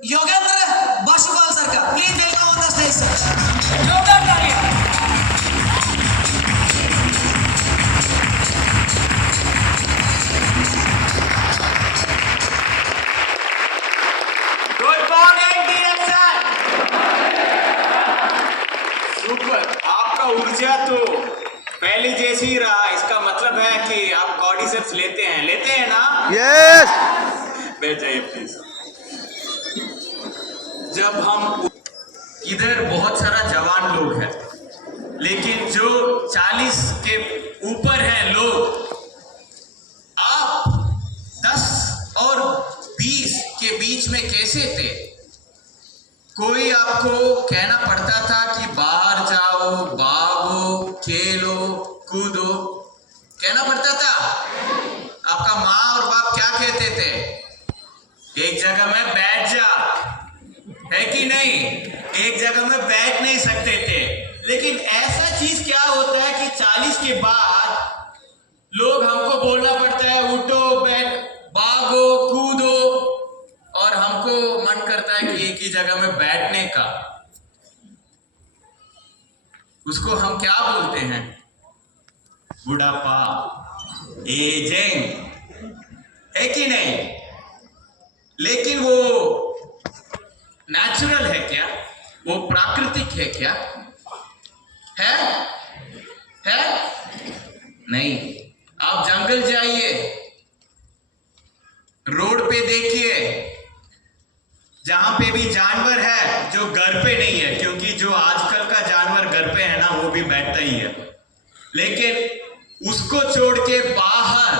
Yogendra बाशुपाल sir का please welcome on the stage sir. जोरदार तालियां। Good morning director. सुपर, आपका ऊर्जा तो पहले जैसी ही रहा। इसका मतलब है कि आप कॉर्डिसेप्स लेते हैं ना? यस। बैठ जाइए प्लीज। जब हम इधर बहुत सारा जवान लोग हैं, लेकिन जो 40 के ऊपर हैं लोग, आप 10 और 20 के बीच में कैसे थे? कोई आपको कहना पड़ता था कि बाहर जाओ, भागो, खेलो, कूदो, कहना पड़ता था? आपका माँ और बाप क्या कहते थे? एक जगह में बैठ जा, है कि नहीं? एक जगह में बैठ नहीं सकते थे। लेकिन ऐसा चीज क्या होता है कि 40 के बाद लोग हमको बोलना पड़ता है उठो, बैठ, भागो, कूदो, और हमको मन करता है कि एक ही जगह में बैठने का। उसको हम क्या बोलते हैं? बुढ़ापा, एजिंग, है कि नहीं? लेकिन वो नेचुरल है क्या? वो प्राकृतिक है क्या? है नहीं। आप जंगल जाइए, रोड पे देखिए, जहां पे भी जानवर है जो घर पे नहीं है, क्योंकि जो आजकल का जानवर घर पे है ना, वो भी बैठता ही है, लेकिन उसको छोड़ के बाहर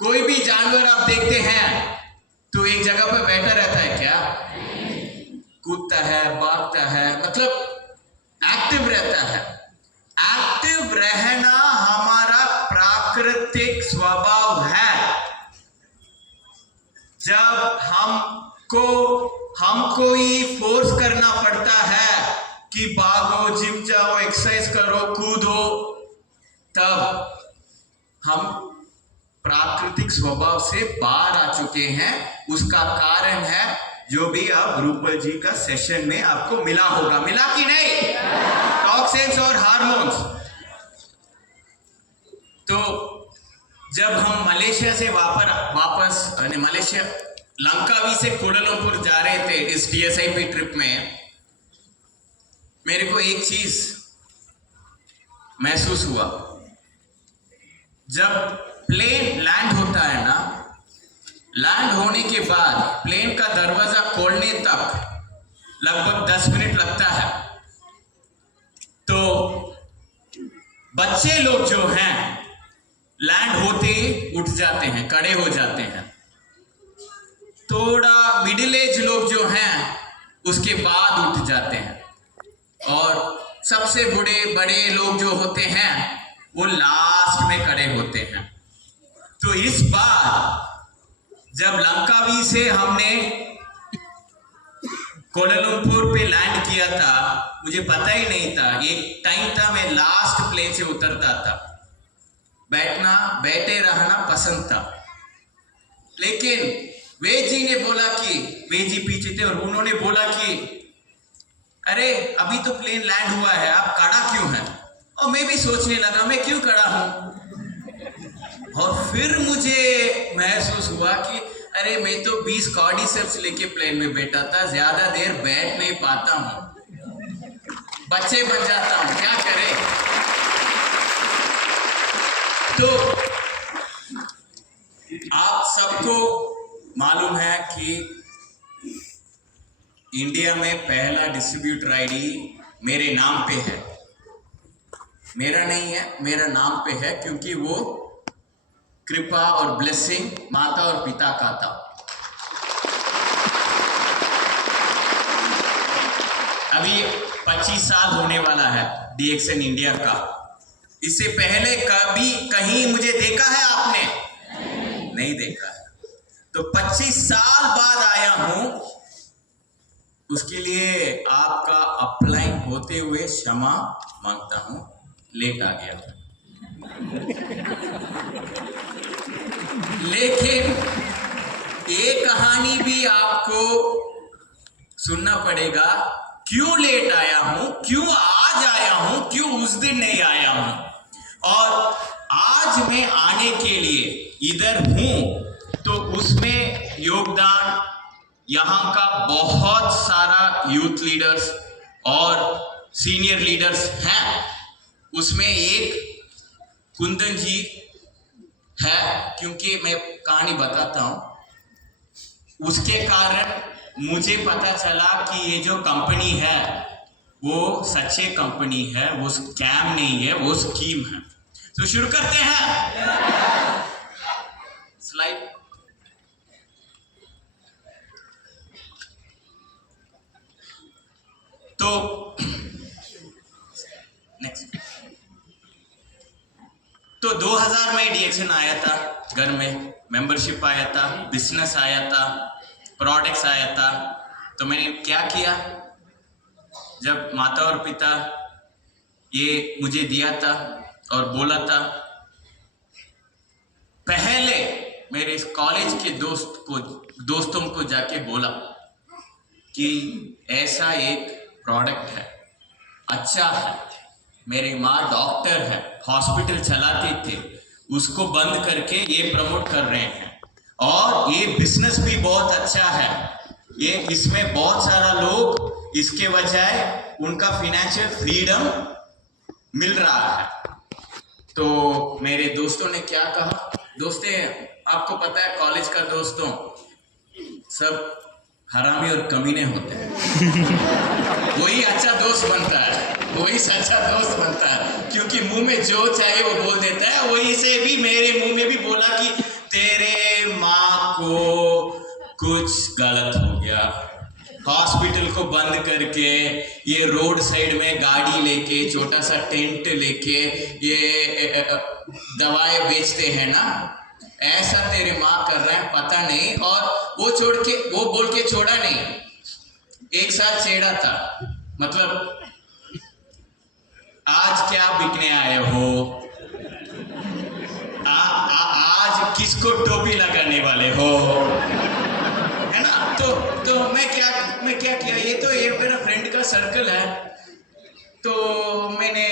कोई भी जानवर आप देखते हैं तो एक जगह पर बैठा रहता है क्या? कूदता है, भागता है, मतलब एक्टिव रहता है। एक्टिव रहना हमारा प्राकृतिक स्वभाव है। जब हमको ही फोर्स करना पड़ता है कि भागो, जिम जाओ, एक्सरसाइज करो, कूदो, तब हम प्राकृतिक स्वभाव से बाहर आ चुके हैं। उसका कारण है जो भी अब रूपल जी का सेशन में आपको मिला होगा, मिला कि नहीं? टॉक्सिन्स और हार्मोन्स। तो जब हम मलेशिया से वापस मलेशिया लंकावी से कोलालमपुर जा रहे थे इस DSIP ट्रिप में, मेरे को एक चीज महसूस हुआ। जब प्लेन लैंड होता है ना, लैंड होने के बाद प्लेन का दरवाजा खोलने तक लगभग 10 मिनट लगता है। तो बच्चे लोग जो हैं लैंड होते ही उठ जाते हैं, खड़े हो जाते हैं। थोड़ा मिडिल एज लोग जो हैं उसके बाद उठ जाते हैं, और सबसे बड़े लोग जो होते हैं वो लास्ट में खड़े होते हैं। तो इस बार जब लंकावी से हमने कोलालमपुर पे लैंड किया था, मुझे पता ही नहीं था। एक टाइम था मैं लास्ट प्लेन से उतरता था, बैठे रहना पसंद था। लेकिन वेद जी ने बोला कि, वेद जी पीछे थे, और उन्होंने बोला कि अरे अभी तो प्लेन लैंड हुआ है, आप खड़ा क्यों हैं? और मैं भी सोचने लगा मैं क्यों खड़ा हूं। और फिर मुझे महसूस हुआ कि अरे मैं तो 20 कॉर्डिसेप्स लेके प्लेन में बैठा था, ज्यादा देर बैठ नहीं पाता हूं, बच्चे बन जाता हूं, क्या करें। तो आप सबको मालूम है कि इंडिया में पहला डिस्ट्रीब्यूटर आईडी मेरे नाम पे है। मेरा नहीं है, मेरा नाम पे है, क्योंकि वो कृपा और ब्लेसिंग माता और पिता का था। अभी 25 साल होने वाला है DXN इंडिया का। इससे पहले कभी कहीं मुझे देखा है आपने? नहीं देखा है। तो 25 साल बाद आया हूं, उसके लिए आपका अपलाइन होते हुए क्षमा मांगता हूं, लेट आ गया। लेकिन ये कहानी कहानी भी आपको सुनना पड़ेगा, क्यों लेट आया हूं, क्यों आज आया हूं, क्यों उस दिन नहीं आया हूं, और आज मैं आने के लिए इधर हूं, तो उसमें योगदान यहाँ का बहुत सारा यूथ लीडर्स और सीनियर लीडर्स हैं। उसमें एक कुंदन जी है, क्योंकि मैं कहानी बताता हूं, उसके कारण मुझे पता चला कि ये जो कंपनी है वो सच्चे कंपनी है, वो स्कैम नहीं है, वो स्कीम है। तो शुरू करते हैं। स्लाइड। तो नेक्स्ट। तो 2000 में डीएक्सन आया था, घर में मेंबरशिप आया था, बिजनेस आया था, प्रोडक्ट्स आया था। तो मैंने क्या किया, जब माता और पिता ये मुझे दिया था और बोला था, पहले मेरे इस कॉलेज के दोस्तों को जाके बोला कि ऐसा एक प्रोडक्ट है, अच्छा है, मेरी माँ डॉक्टर है, हॉस्पिटल चलाते थे, उसको बंद करके ये प्रमोट कर रहे हैं, और ये बिजनेस भी बहुत अच्छा है, ये इसमें बहुत सारा लोग इसके बजाय उनका फाइनेंशियल फ्रीडम मिल रहा है। तो मेरे दोस्तों ने क्या कहा, दोस्ते आपको पता है कॉलेज का दोस्तों सब हरामी और कमीने होते हैं। वही अच्छा दोस्त बनता है, वही सच्चा दोस्त बनता है, क्योंकि मुंह में जो चाहिए वो बोल देता है। वही से भी मेरे मुंह में भी बोला कि तेरे माँ को कुछ गलत हो गया, हॉस्पिटल को बंद करके ये रोड साइड में गाड़ी लेके, छोटा सा टेंट लेके ये दवाएं बेचते हैं ना, ऐसा तेरे माँ कर रहे हैं, पता नहीं। और वो बोल के छोड़ा नहीं, एक साल छेड़ा था, मतलब आज क्या बिकने आए हो, आज किसको टोपी लगाने वाले हो, है ना। तो मैं क्या किया, ये तो ये मेरा फ्रेंड का सर्कल है। तो मैंने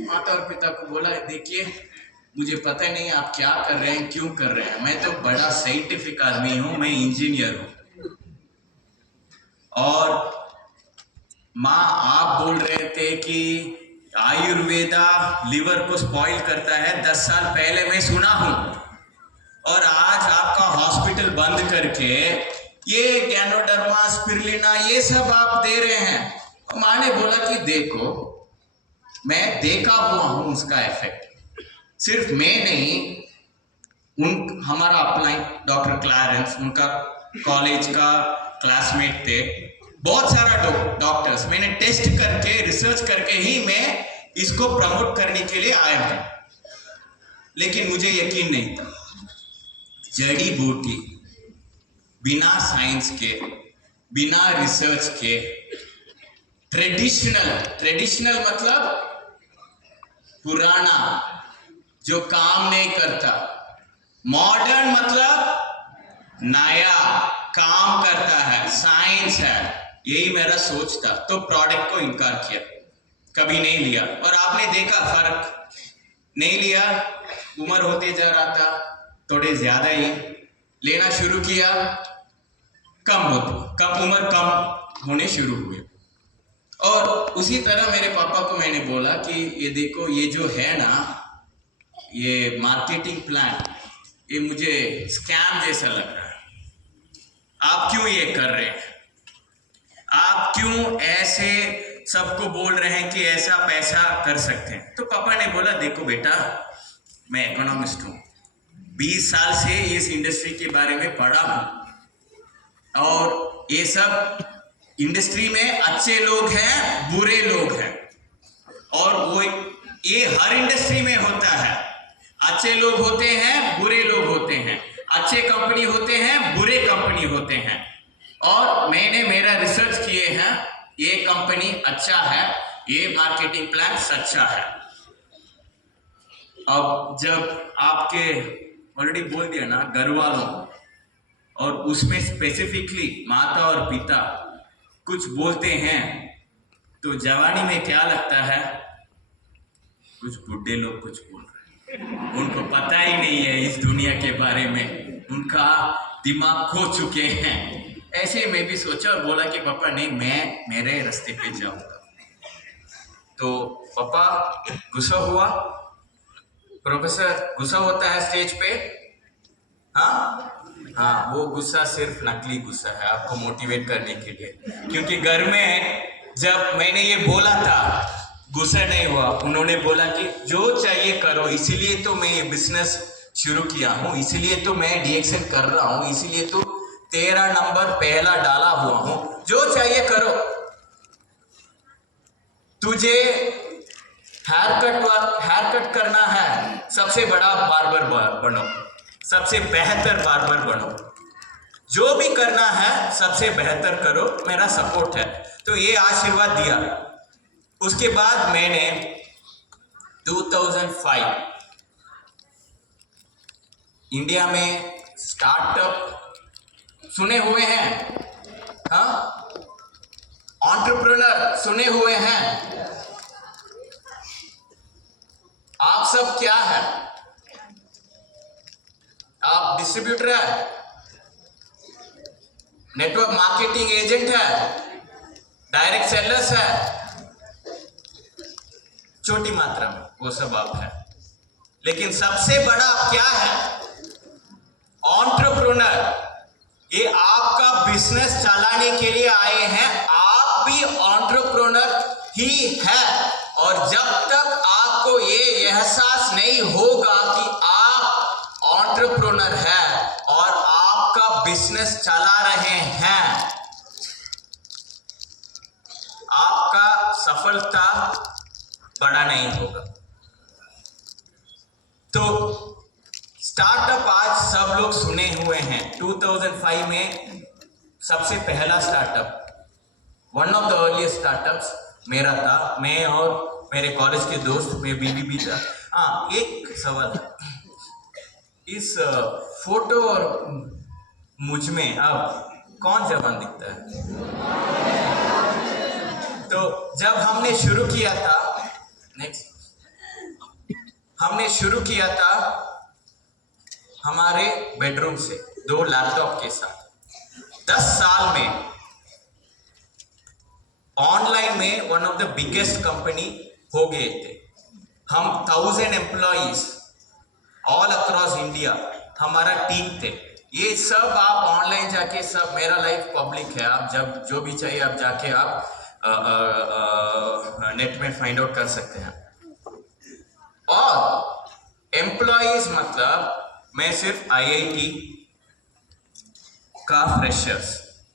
माता और पिता को बोला, देखिए मुझे पता नहीं आप क्या कर रहे हैं, क्यों कर रहे हैं, मैं तो बड़ा साइंटिफिक आदमी हूं, मैं इंजीनियर हूं, और माँ आप बोल रहे थे कि आयुर्वेदा लिवर को स्पॉइल करता है, 10 साल पहले मैं सुना हूं, और आज आपका हॉस्पिटल बंद करके ये गैनोडर्मा, स्पिरुलिना ये सब आप दे रहे हैं। माँ ने बोला कि देखो मैं देखा हुआ हूं उसका इफेक्ट, सिर्फ मैं नहीं, हमारा अपलाइन डॉक्टर क्लैरेंस, उनका कॉलेज का क्लासमेट थे, बहुत सारा डॉक्टर्स, मैंने टेस्ट करके रिसर्च करके ही मैं इसको प्रमोट करने के लिए आया हूं। लेकिन मुझे यकीन नहीं था, जड़ी बूटी बिना साइंस के, बिना रिसर्च के, ट्रेडिशनल मतलब पुराना जो काम नहीं करता, मॉडर्न मतलब नया काम करता है, साइंस है, यही मेरा सोच था। तो प्रोडक्ट को इनकार किया, कभी नहीं लिया, और आपने देखा फर्क नहीं लिया, उम्र होते जा रहा था, थोड़े ज्यादा ही लेना शुरू किया, उम्र कम होने शुरू हुए। और उसी तरह मेरे पापा को मैंने बोला कि ये देखो, ये जो है ना, ये मार्केटिंग प्लान, ये मुझे स्कैम जैसा लग रहा है, आप क्यों ये कर रहे हैं, आप क्यों ऐसे सबको बोल रहे हैं कि ऐसा पैसा कर सकते हैं। तो पापा ने बोला, देखो बेटा, मैं इकोनॉमिस्ट हूं, 20 साल से इस इंडस्ट्री के बारे में पढ़ा हूं, और ये सब इंडस्ट्री में अच्छे लोग हैं, बुरे लोग हैं, और वो ये हर इंडस्ट्री में होता है, अच्छे लोग होते हैं, बुरे लोग होते हैं, अच्छे कंपनी होते हैं, बुरे कंपनी होते हैं, और मैंने मेरा रिसर्च किए हैं, ये कंपनी अच्छा है, ये मार्केटिंग प्लान सच्चा है। अब जब आपके ऑलरेडी बोल दिया ना, घर वालों और उसमें स्पेसिफिकली माता और पिता कुछ बोलते हैं तो जवानी में क्या लगता है, कुछ बुढ़े लोग कुछ बोल रहे हैं, उनको पता ही नहीं है इस दुनिया के बारे में, उनका दिमाग खो चुके हैं। ऐसे ही मैं भी सोचा और बोला कि पापा नहीं, मैं मेरे रास्ते पे जाऊंगा। तो पापा गुस्सा हुआ, प्रोफेसर गुस्सा होता है स्टेज पे, हाँ हाँ, वो गुस्सा सिर्फ नकली गुस्सा है, आपको मोटिवेट करने के लिए। क्योंकि घर में जब मैंने ये बोला था गुस्सा नहीं हुआ, उन्होंने बोला कि जो चाहिए करो, इसीलिए तो मैं ये बिजनेस शुरू किया हूँ, इसीलिए तो मैं डीएक्सएन कर रहा हूँ, इसीलिए तो 13 नंबर पहला डाला हुआ हूँ, जो चाहिए करो। तुझे हेयर कट करना है, सबसे बड़ा बार्बर बनो, सबसे बेहतर बार्बर बनो, जो भी करना है सबसे बेहतर करो, मेरा सपोर्ट है। तो ये आशीर्वाद दिया। उसके बाद मैंने 2005 इंडिया में स्टार्टअप सुने हुए हैं, हाँ, एंटरप्रेन्योर सुने हुए हैं आप सब? क्या है, आप डिस्ट्रीब्यूटर है, नेटवर्क मार्केटिंग एजेंट है, डायरेक्ट सेलर्स है, छोटी मात्रा में वो सब आप है। लेकिन सबसे बड़ा क्या है, एंटरप्रेन्योर। ये आपका बिजनेस चलाने के लिए आए हैं, आप भी एंटरप्रेन्योर ही है। और जब तक आपको ये एहसास नहीं होगा कि आप एंटरप्रेन्योर है और आपका बिजनेस चला रहे हैं, आपका सफलता बड़ा नहीं होगा। तो स्टार्टअप आज सब लोग सुने हुए हैं। 2005 में सबसे पहला startup, one of the earliest startups मेरा था, मैं और मेरे कॉलेज के दोस्त, मैं बीबी भी था। हाँ, एक सवाल है, इस फोटो और मुझ में अब कौन जवान दिखता है? तो जब हमने शुरू किया था, हमने शुरू किया था हमारे बेडरूम से 2 लैपटॉप के साथ। 10 साल में ऑनलाइन में one of the biggest company हो गए थे। हम 1000 एम्प्लॉइज ऑल अक्रॉस इंडिया, हमारा टीम थे। ये सब आप ऑनलाइन जाके, सब मेरा लाइफ पब्लिक है, आप जब जो भी चाहिए आप जाके आप नेट में फाइंड आउट कर सकते हैं। और एम्प्लॉइज मतलब मैं सिर्फ आईआईटी का फ्रेशर्स,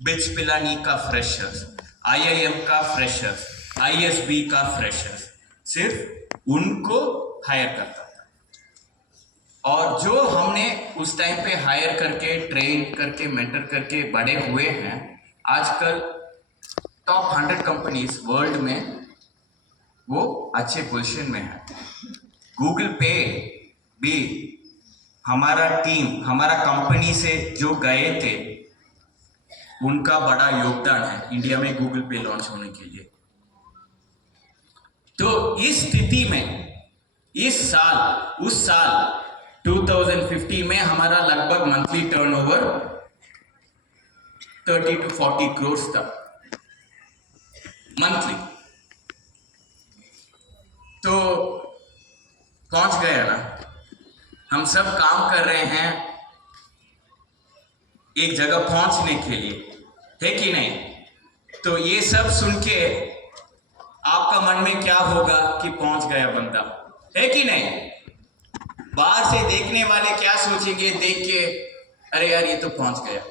बिच पिलानी का फ्रेशर्स, आईआईएम का फ्रेशर्स, आईएसबी का फ्रेशर्स, सिर्फ उनको हायर करता था। और जो हमने उस टाइम पे हायर करके, ट्रेन करके, मेंटर करके बड़े हुए हैं, आजकल टॉप 100 कंपनीज वर्ल्ड में वो अच्छे पोजीशन में है। गूगल पे भी हमारा टीम, हमारा कंपनी से जो गए थे, उनका बड़ा योगदान है इंडिया में गूगल पे लॉन्च होने के लिए। तो इस स्थिति में इस साल, उस साल 2050 में हमारा लगभग मंथली टर्नओवर 30 to 40 करोड़ था मंथली। तो पहुंच गया ना, हम सब काम कर रहे हैं एक जगह पहुंचने के लिए, है कि नहीं? तो ये सब सुन के आपका मन में क्या होगा कि पहुंच गया बंदा, है कि नहीं? बाहर से देखने वाले क्या सोचेंगे देख के, अरे यार ये तो पहुंच गया,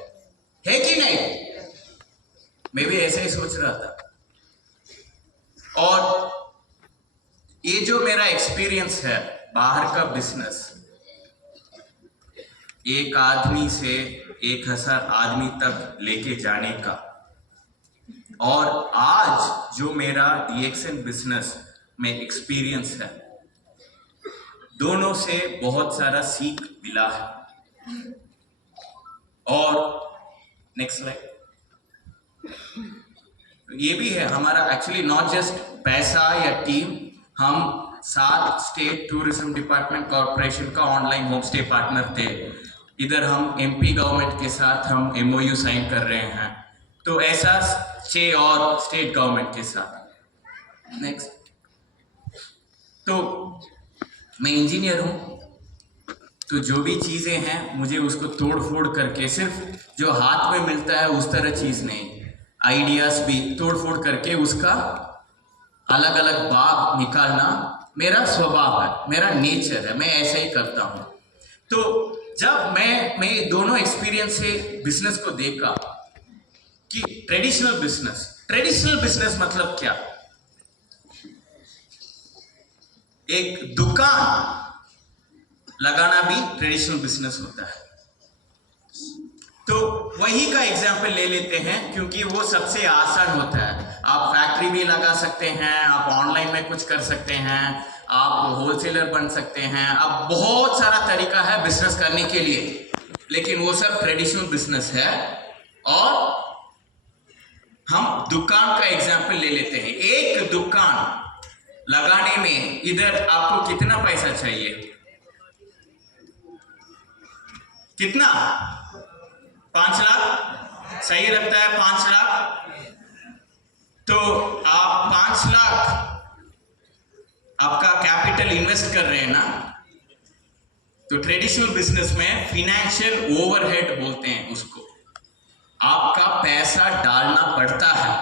है कि नहीं? मैं भी ऐसे ही सोच रहा था। और ये जो मेरा एक्सपीरियंस है बाहर का बिजनेस, एक आदमी से 1000 आदमी तक लेके जाने का, और आज जो मेरा डीएक्सएन बिजनेस में एक्सपीरियंस है, दोनों से बहुत सारा सीख मिला है। और नेक्स्ट स्लाइड। ये भी है हमारा एक्चुअली नॉट जस्ट पैसा या टीम, हम 7 स्टेट टूरिज्म डिपार्टमेंट कॉर्पोरेशन का ऑनलाइन होम स्टे पार्टनर थे। इधर हम एमपी गवर्नमेंट के साथ हम एमओयू साइन कर रहे हैं, तो ऐसा 6 और स्टेट गवर्नमेंट के साथ। नेक्स्ट। तो मैं इंजीनियर हूँ, तो जो भी चीज़ें हैं मुझे उसको तोड़ फोड़ करके, सिर्फ जो हाथ में मिलता है उस तरह चीज़ नहीं, आइडियाज़ भी तोड़ फोड़ करके उसका अलग अलग भाग निकालना मेरा स्वभाव है, मेरा नेचर है, मैं ऐसे ही करता हूँ। तो जब मैं दोनों एक्सपीरियंस से बिजनेस को देखा कि ट्रेडिशनल बिजनेस मतलब क्या, एक दुकान लगाना भी ट्रेडिशनल बिजनेस होता है। तो वही का एग्जाम्पल ले लेते हैं क्योंकि वो सबसे आसान होता है। आप फैक्ट्री भी लगा सकते हैं, आप ऑनलाइन में कुछ कर सकते हैं, आप होलसेलर बन सकते हैं, अब बहुत सारा तरीका है बिजनेस करने के लिए, लेकिन वो सब ट्रेडिशनल बिजनेस है। और हम दुकान का एग्जाम्पल ले लेते हैं। एक दुकान लगाने में इधर आपको कितना पैसा चाहिए? कितना? 5 लाख सही लगता है? 5 लाख। तो आप 5 लाख आपका कैपिटल इन्वेस्ट कर रहे हैं ना, तो ट्रेडिशनल बिजनेस में फिनेंशियल ओवरहेड बोलते हैं उसको, आपका पैसा डालना पड़ता है।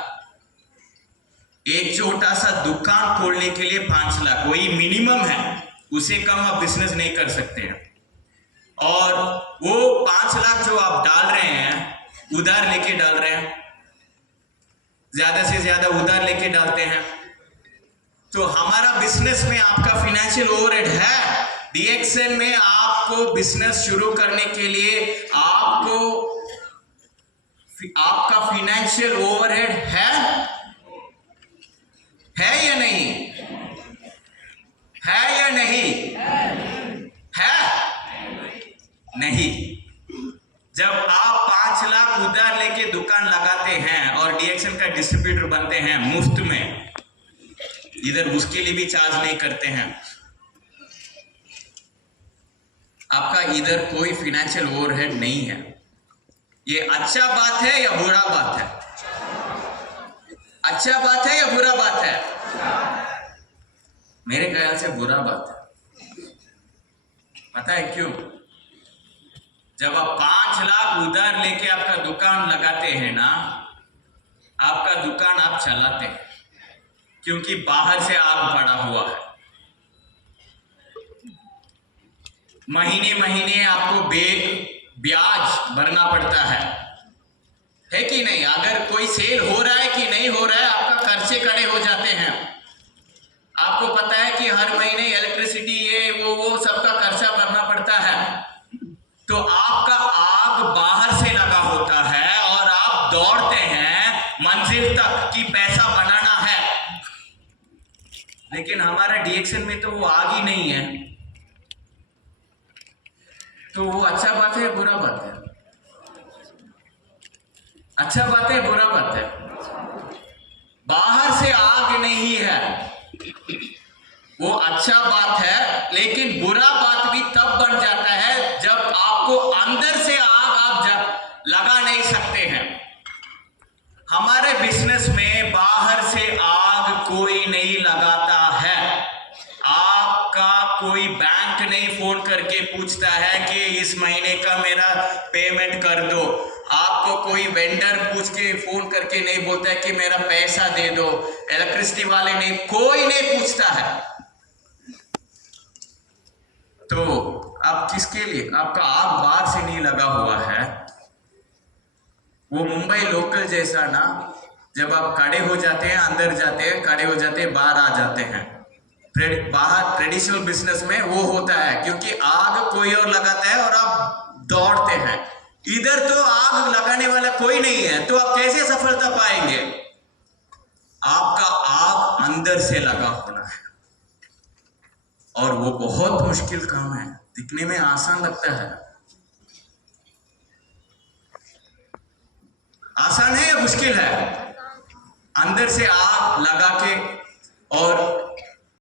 एक छोटा सा दुकान खोलने के लिए 5 लाख वही मिनिमम है, उसे कम आप बिजनेस नहीं कर सकते हैं। और वो 5 लाख जो आप डाल रहे हैं उधार लेके डाल रहे हैं, ज्यादा से ज्यादा उधार लेके डालते हैं। तो हमारा बिजनेस में आपका फिनेंशियल ओवरहेड है। डीएक्सएन में आपको बिजनेस शुरू करने के लिए आपका फिनेंशियल ओवरहेड है या नहीं? है या नहीं? है नहीं। जब आप 5 लाख उधार लेके दुकान लगाते हैं और डीएक्सएन का डिस्ट्रीब्यूटर बनते हैं मुफ्त में, इधर उसके लिए भी चार्ज नहीं करते हैं, आपका इधर कोई फिनेंशियल ओवरहेड नहीं है। ये अच्छा बात है या बुरा बात है? अच्छा बात है या बुरा बात है? मेरे ख्याल से बुरा बात है। पता है क्यों? जब आप 5 लाख उधार लेके आपका दुकान लगाते हैं ना, आपका दुकान आप चलाते हैं क्योंकि बाहर से आग पड़ा हुआ है। महीने महीने आपको ब्याज भरना पड़ता है कि नहीं? अगर कोई सेल हो रहा है कि नहीं हो रहा है, आपका खर्चे खड़े हो जाते हैं। आपको पता है कि हर महीने इलेक्ट्रिसिटी ये वो सबका खर्चा भरना पड़ता है। तो आपका आग बाहर से लगा होता है और आप दौड़ते हैं मंजिल तक कि पैसा बनाना है। लेकिन हमारा डीएक्सएन में तो वो आग ही नहीं है। तो वो अच्छा बात है या बुरा बात है? अच्छा बात है, बुरा बात है? बाहर से आग नहीं है, वो अच्छा बात है, लेकिन बुरा बात भी तब बन जाता है जब आपको अंदर से आग आप लगा नहीं सकते हैं। हमारे बिजनेस में बाहर से आग कोई नहीं लगाता है। आपका कोई बैंक नहीं फोन करके पूछता है कि इस महीने का मेरा पेमेंट कर दो। आपको कोई वेंडर पूछ के फोन करके नहीं बोलता है कि मेरा पैसा दे दो। इलेक्ट्रिसिटी वाले नहीं, कोई नहीं पूछता है। तो आप किसके लिए? आपका आग बाहर से नहीं लगा हुआ है। वो मुंबई लोकल जैसा ना, जब आप खड़े हो जाते हैं, अंदर जाते हैं, खड़े हो जाते हैं, बाहर आ जाते हैं। बाहर ट्रेडिशनल बिजनेस में वो होता है क्योंकि आग कोई और लगाता है और आप दौड़ते हैं। इधर तो आग लगाने वाला कोई नहीं है, तो आप कैसे सफलता पाएंगे? आपका आग अंदर से लगा होना है और वो बहुत मुश्किल काम है। दिखने में आसान लगता है, मुश्किल है अंदर से आग लगा के और